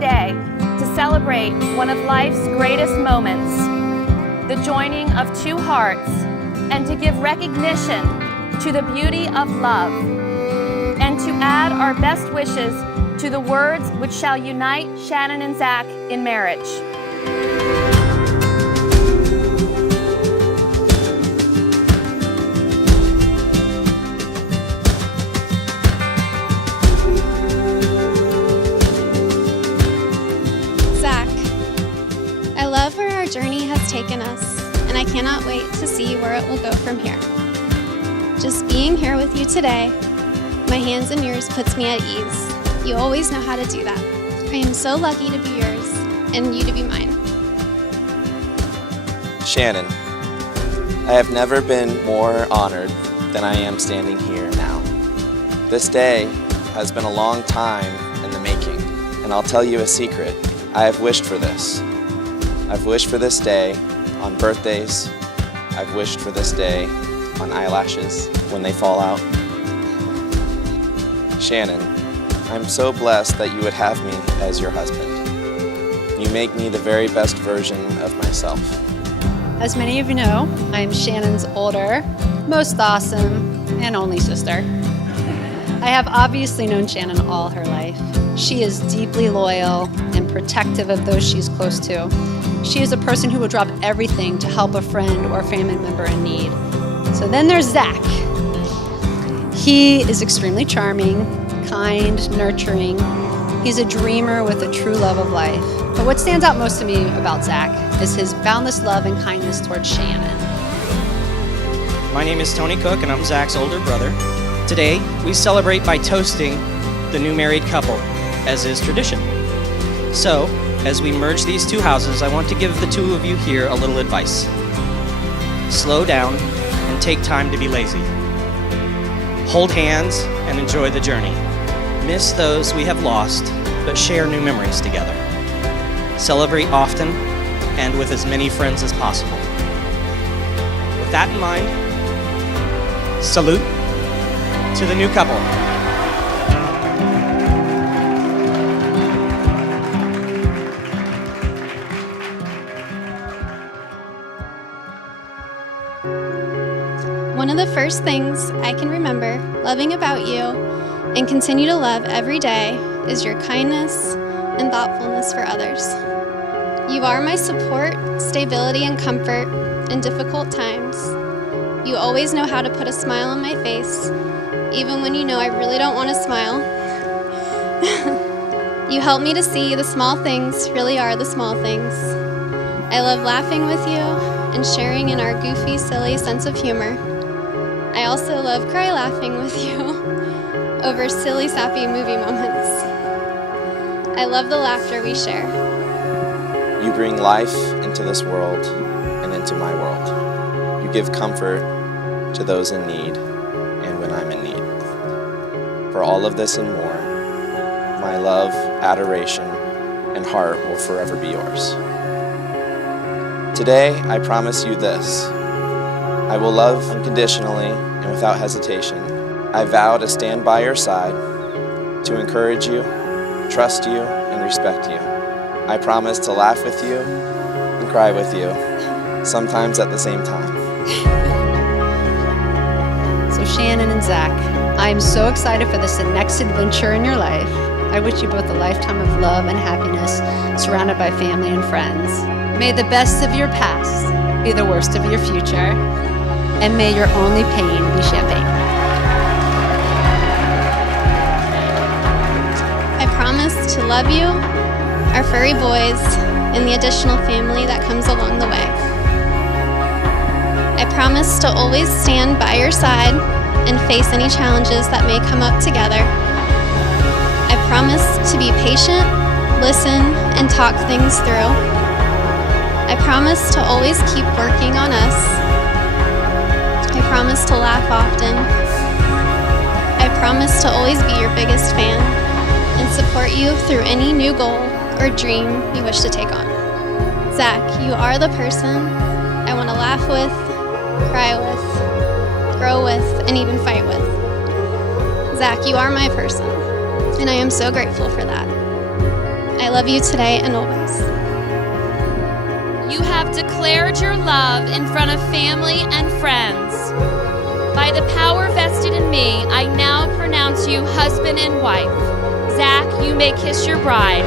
today to celebrate one of life's greatest moments, the joining of two hearts, and to give recognition to the beauty of love, and to add our best wishes to the words which shall unite Shannon and Zach in marriage. Zach, I love where our journey has taken us, and I cannot wait to see where it will go from here. Just being here with you today, my hands in yours puts me at ease. You always know how to do that. I am so lucky to be yours and you to be mine. Shannon, I have never been more honored than I am standing here now. This day has been a long time in the making, and I'll tell you a secret. I have wished for this. I've wished for this day on birthdays. I've wished for this day on eyelashes when they fall out. Shannon, I'm so blessed that you would have me as your husband. You make me the very best version of myself. As many of you know, I'm Shannon's older, most awesome, and only sister. I have obviously known Shannon all her life. She is deeply loyal and protective of those she's close to. She is a person who will drop everything to help a friend or family member in need. So then there's Zach. He is extremely charming, kind, nurturing. He's a dreamer with a true love of life. But what stands out most to me about Zach is his boundless love and kindness towards Shannon. My name is Tony Cook, and I'm Zach's older brother. Today, we celebrate by toasting the new married couple, as is tradition. So, as we merge these two houses, I want to give the two of you here a little advice. Slow down and take time to be lazy. Hold hands and enjoy the journey. Miss those we have lost, but share new memories together. Celebrate often and with as many friends as possible. With that in mind, salute to the new couple. One of the first things I can remember loving about you and continue to love every day is your kindness and thoughtfulness for others. You are my support, stability, and comfort in difficult times. You always know how to put a smile on my face, even when you know I really don't want to smile. You help me to see the small things really are the small things. I love laughing with you and sharing in our goofy, silly sense of humor. I also love cry laughing with you over silly, sappy movie moments. I love the laughter we share. You bring life into this world and into my world. You give comfort to those in need and when I'm in need. For all of this and more, my love, adoration, and heart will forever be yours. Today, I promise you this. I will love unconditionally and without hesitation. I vow to stand by your side, to encourage you, trust you, and respect you. I promise to laugh with you and cry with you, sometimes at the same time. So Shannon and Zach, I am so excited for this next adventure in your life. I wish you both a lifetime of love and happiness, surrounded by family and friends. May the best of your past be the worst of your future, and may your only pain be champagne. I promise to love you, our furry boys, and the additional family that comes along the way. I promise to always stand by your side and face any challenges that may come up together. I promise to be patient, listen, and talk things through. I promise to always keep working on us. I promise to laugh often. I promise to always be your biggest fan and support you through any new goal or dream you wish to take on. Zach, you are the person I want to laugh with, cry with, grow with, and even fight with. Zach, you are my person, and I am so grateful for that. I love you today and always. You have declared your love in front of family and friends. By the power vested in me, I now pronounce you husband and wife. Zach, you may kiss your bride.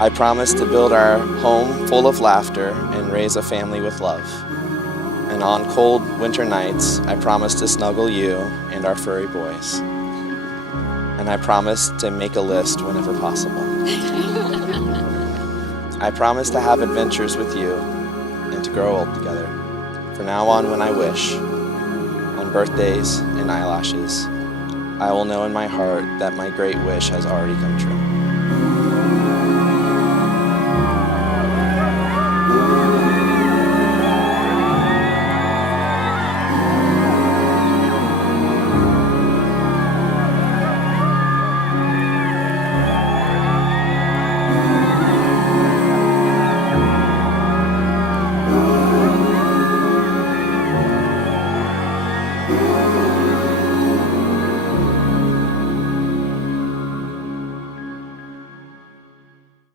I promise to build our home full of laughter and raise a family with love. And on cold winter nights, I promise to snuggle you and our furry boys. And I promise to make a list whenever possible. I promise to have adventures with you and to grow old together. From now on, when I wish, on birthdays and eyelashes, I will know in my heart that my great wish has already come true.